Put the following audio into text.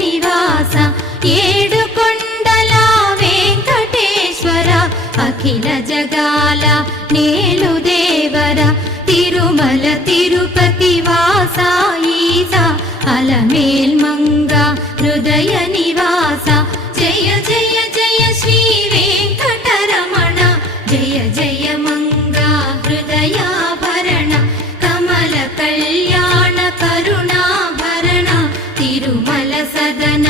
నివాస ఏడుకొండల వెంకటేశ్వర అఖిల జగాల నేలు దేవర తిరుమల తిరుపతి వాస ఈస అలమేల్మంగ హృదయ నివాస జయ జయ జయ శ్రీ వెంకటరమణ జయ జయ మంగ హృదయాభరణ కమల కళ్యాణ కరుణాభరణ తిరుమల సదన